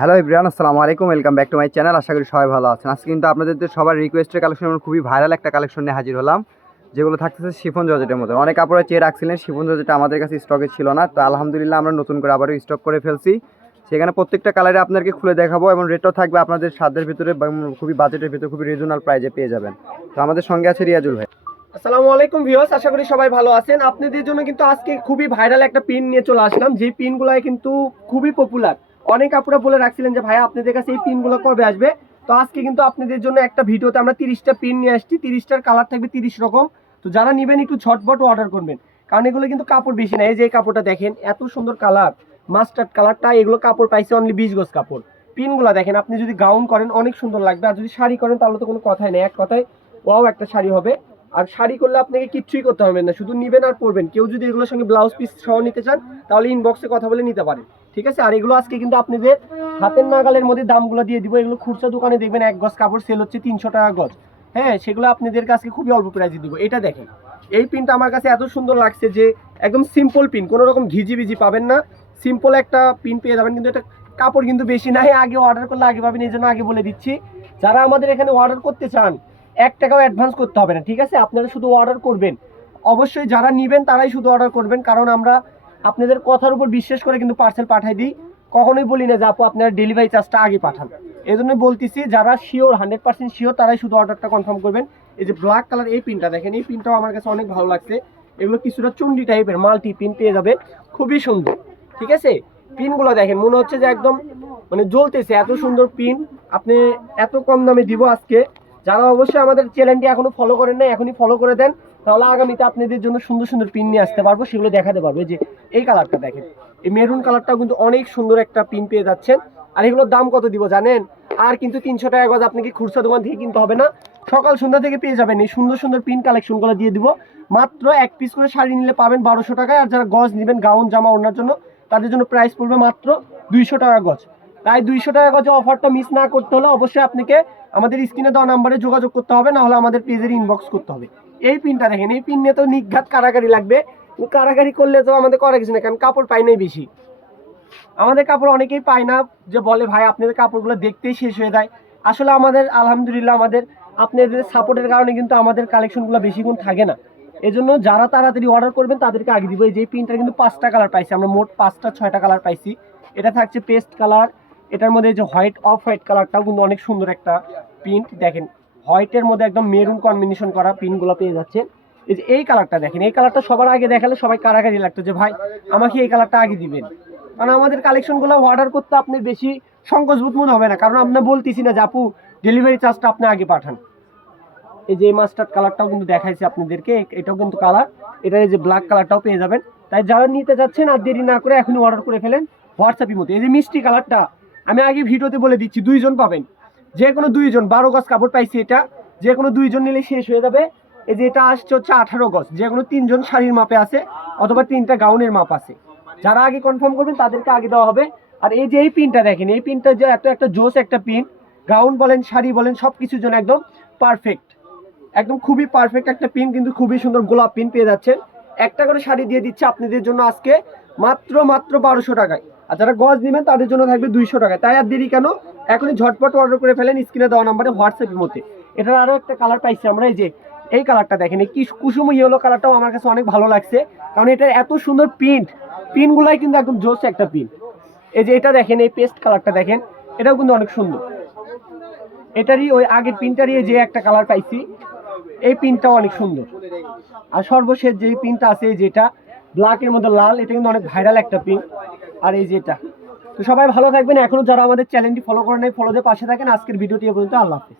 Hello everyone, আসসালামু আলাইকুম। Welcome back to my channel. আশা করি সবাই ভালো আছেন। আজকে কিন্তু আপনাদের সবার রিকোয়েস্টের কালেকশন, খুবই ভাইরাল একটা কালেকশন নিয়ে হাজির হলাম, যেগুলো থাকতেছে শিফন জর্জেটের মধ্যে। অনেক কাপড়ে চেয়ে রাখছিলেন, শিফন জর্জেট আমাদের কাছে স্টকে ছিল না, তো আলহামদুলিল্লাহ আমরা নতুন করে আবারও স্টক করে ফেলছি। সেখানে প্রত্যেকটা কালারে আপনাদেরকে খুলে দেখাবো এবং রেটও থাকবে আপনাদের সাধ্যের ভিতরে, খুবই বাজেটের ভিতরে, খুবই রিজনেবল প্রাইজে পেয়ে যাবেন। তো আমাদের সঙ্গে আছে রিয়াজুল ভাই। আসসালামু আলাইকুম ভিউয়ার্স, আশা করি সবাই ভালো আছেন। আপনাদের জন্য কিন্তু আজকে খুবই ভাইরাল একটা পিন নিয়ে চলে আসলাম, যে পিনগুলাই কিন্তু খুবই পপুলার। অনেক আপুরা বলে রাখছিলেন যে ভাই আপনাদের কাছে এই পিনগুলো কবে আসবে। তো আজকে কিন্তু আপনাদের জন্য একটা ভিডিওতে আমরা 30টা পিন নিয়ে আসছি। 30টার কালার থাকবে 30 রকম। তো যারা নেবেন একটু ঝটপট অর্ডার করবেন, কারণ এগুলো কিন্তু কাপড় বেশি না। এই যে এই কাপড়টা দেখেন, এত সুন্দর কালার, মাস্টার্ড কালারটা। এগুলো কাপড় পাইছে অনলি 20 গজ কাপড়। পিনগুলো দেখেন, আপনি যদি গাউন করেন অনেক সুন্দর লাগবে, আর যদি শাড়ি করেন তাহলে তো কোনো কথাই নেই, এক কথায় ওয়াও একটা শাড়ি হবে। আর শাড়ি করলে আপনাকে কিচ্ছুই করতে হবে না, শুধু নিবেন আর পরবেন। কেউ যদি এগুলোর সঙ্গে ব্লাউজ পিস সহ নিতে চান তাহলে ইনবক্সে কথা বলে নিতে পারেন, ঠিক আছে। আর এগুলো আজকে কিন্তু আপনাদের হাতের নাগালের মধ্যে দামগুলো দিয়ে দিব। এগুলো খুচরা দোকানে দেখবেন 1 গজ কাপড় সেল হচ্ছে 300 টাকা গজ। হ্যাঁ, সেগুলো আপনাদের কাছে খুবই অল্প প্রাইসে দিব। এটা দেখেন, এই পিনটা আমার কাছে এত সুন্দর লাগছে যে একদম সিম্পল পিন, কোনো রকম ঘিজিবিজি পাবেন না, সিম্পল একটা পিন পেয়ে যাবেন। কিন্তু এটা কাপড় কিন্তু বেশি নাই, আগে অর্ডার করলে আগে পাবেন, এই জন্য আগে বলে দিচ্ছি। যারা আমাদের এখানে অর্ডার করতে চান 1 টাকাও অ্যাডভান্স করতে হবে না, ঠিক আছে। আপনারা শুধু অর্ডার করবেন। অবশ্যই যারা নেবেন তারাই শুধু অর্ডার করবেন, কারণ আমরা আপনাদের কথার উপর বিশ্বাস করে কিন্তু পার্সেল পাঠাই দিই। কখনোই বলি না যে আপু আপনারা ডেলিভারি চার্জটা আগে পাঠান। এই জন্যই বলতেছি, যারা শিওর 100% শিওর তারাই শুধু অর্ডারটা কনফার্ম করবেন। এই যে ব্ল্যাক কালার এই পিনটা দেখেন, এই পিনটাও আমার কাছে অনেক ভালো লাগছে। এগুলো কিছুটা চুন্ডি টাইপের মাল্টি পিন পেয়ে যাবেন, খুবই সুন্দর, ঠিক আছে। পিনগুলো দেখেন, মনে হচ্ছে যে একদম মানে জ্বলতেছে, এত সুন্দর পিন। আপনি এত কম দামে দিব আজকে। যারা অবশ্যই আমাদের চ্যানেলটি এখনো ফলো করেন না, এখনই ফলো করে দেন, তাহলে আগামীতে আপনাদের জন্য সুন্দর সুন্দর পিন নিয়ে আসতে পারবো, সেগুলো দেখাতে পারবো। যে এই কালারটা দেখেন, এই মেরুন কালারটাও কিন্তু অনেক সুন্দর একটা পিন পেয়ে যাচ্ছেন। আর এগুলোর দাম কত দিব জানেন? আর কিন্তু 300 টাকা গজ আপনাকে খুচরা দোকান থেকে কিনতে হবে না, সকাল সন্ধ্যা থেকে পেয়ে যাবেন। এই সুন্দর সুন্দর পিন কালেকশনগুলো দিয়ে দিব। মাত্র 1 পিস করে শাড়ি নিলে পাবেন 1200 টাকায়। আর যারা গজ নেবেন গাউন জামা ওড়নার জন্য, তাদের জন্য প্রাইস পড়বে মাত্র 200 টাকা গজ। তাই 200 টাকা গজে অফারটা মিস না করতে হলে অবশ্যই আপনাকে আমাদের স্ক্রিনে দেওয়া নাম্বারে যোগাযোগ করতে হবে, না হলে আমাদের পেজের ইনবক্স করতে হবে। এই পিনটা দেখেন, এই পিন নিয়ে তো নিঘাত কারাগারি লাগবে। কারাগারি করলে তো আমাদের করা কিছু না, কারণ কাপড় পাই নাই বেশি। আমাদের কাপড় অনেকেই পায় না, যে বলে ভাই আপনাদের কাপড়গুলো দেখতেই শেষ হয়ে যায়। আসলে আমাদের আলহামদুলিল্লাহ আমাদের আপনাদের সাপোর্টের কারণে কিন্তু আমাদের কালেকশনগুলো বেশিক্ষণ থাকে না। এজন্য যারা তাড়াতাড়ি অর্ডার করবেন তাদেরকে আগে দিব। এই যে পিনটা কিন্তু 5টা কালার পাইছি আমরা, মোট 5টা 6টা কালার পাইছি। এটা থাকছে পেস্ট কালার, এটার মধ্যে যে হোয়াইট অফ হোয়াইট কালারটাও কিন্তু অনেক সুন্দর একটা পিন দেখেন। হোয়াইটের মধ্যে একদম মেরুন কম্বিনেশন করা পিনগুলো পেয়ে যাচ্ছে। এই যে এই কালারটা দেখেন, এই কালারটা সবার আগে দেখালে সবাই কারাগারি লাগতো যে ভাই আমাকে এই কালারটা আগে দিবেন। কারণ আমাদের কালেকশনগুলো অর্ডার করতে আপনার বেশি সংকোচবোধ মনে হবে না, কারণ আপনি বলতেছি না যে আপু ডেলিভারি চার্জটা আপনি আগে পাঠান। এই যে মাস্টার্ড কালারটাও কিন্তু দেখাইছি আপনাদেরকে, এটাও কিন্তু কালার। এটার এই যে ব্ল্যাক কালারটাও পেয়ে যাবেন। তাই যারা নিতে যাচ্ছেন আর দেরি না করে এখনই অর্ডার করে ফেলেন হোয়াটসঅ্যাপের মধ্যে। এই যে মিষ্টি কালারটা আমি আগে ভিডিওতে বলে দিচ্ছি, 2জন পাবেন, যে কোনো 2জন। 12 গজ কাপড় পাইছি, এটা যে কোনো 2জন নিলে শেষ হয়ে যাবে। এই যে এটা আসছে হচ্ছে 18 গজ, যে কোনো 3জন শাড়ির মাপে আছে, অথবা 3টা গাউনের মাপ আছে। যারা আগে কনফার্ম করবেন তাদেরকে আগে দেওয়া হবে। আর এই যে এই পিনটা দেখেন, এই পিনটা যে এত একটা জোস একটা পিন, গাউন বলেন শাড়ি বলেন সব কিছুর জন্য একদম পারফেক্ট, একদম খুবই পারফেক্ট একটা পিন। কিন্তু খুবই সুন্দর গোলাপ পিন পেয়ে যাচ্ছেন। একটা করে শাড়ি দিয়ে দিচ্ছে আপনাদের জন্য আজকে মাত্র 1200 টাকায়। আর যারা গজ নেবেন তাদের জন্য থাকবে 200 টাকায়। তাই আর দেরি কেন, এখনই ঝটপট অর্ডার করে ফেলেন স্ক্রিনে দেওয়া নাম্বারে হোয়াটসঅ্যাপের মধ্যে। এটার আরও একটা কালার পাইছি আমরা, এই যে এই কালারটা দেখেন, এই কি কুসুম ইয়েলো কালারটাও আমার কাছে অনেক ভালো লাগছে, কারণ এটা এত সুন্দর পিনগুলাই কিন্তু একদম জোস একটা পিন। এই যে এটা দেখেন, এই পেস্ট কালারটা দেখেন, এটাও কিন্তু অনেক সুন্দর। এটারই ওই আগের পিনটারই যে একটা কালার পাইছি, এই পিনটাও অনেক সুন্দর। আর সর্বশেষ যে পিনটা আছে, যেটা ব্ল্যাকের মধ্যে লাল, এটা কিন্তু অনেক ভাইরাল একটা পিন। আর এই যেটা, তো সবাই ভালো থাকবেন। এখনো যারা আমাদের চ্যানেলটি ফলো করেন নাই, ফলো দিয়ে পাশে থাকেন। আজকের ভিডিওটি এ পর্যন্ত, আল্লাহ হাফেজ।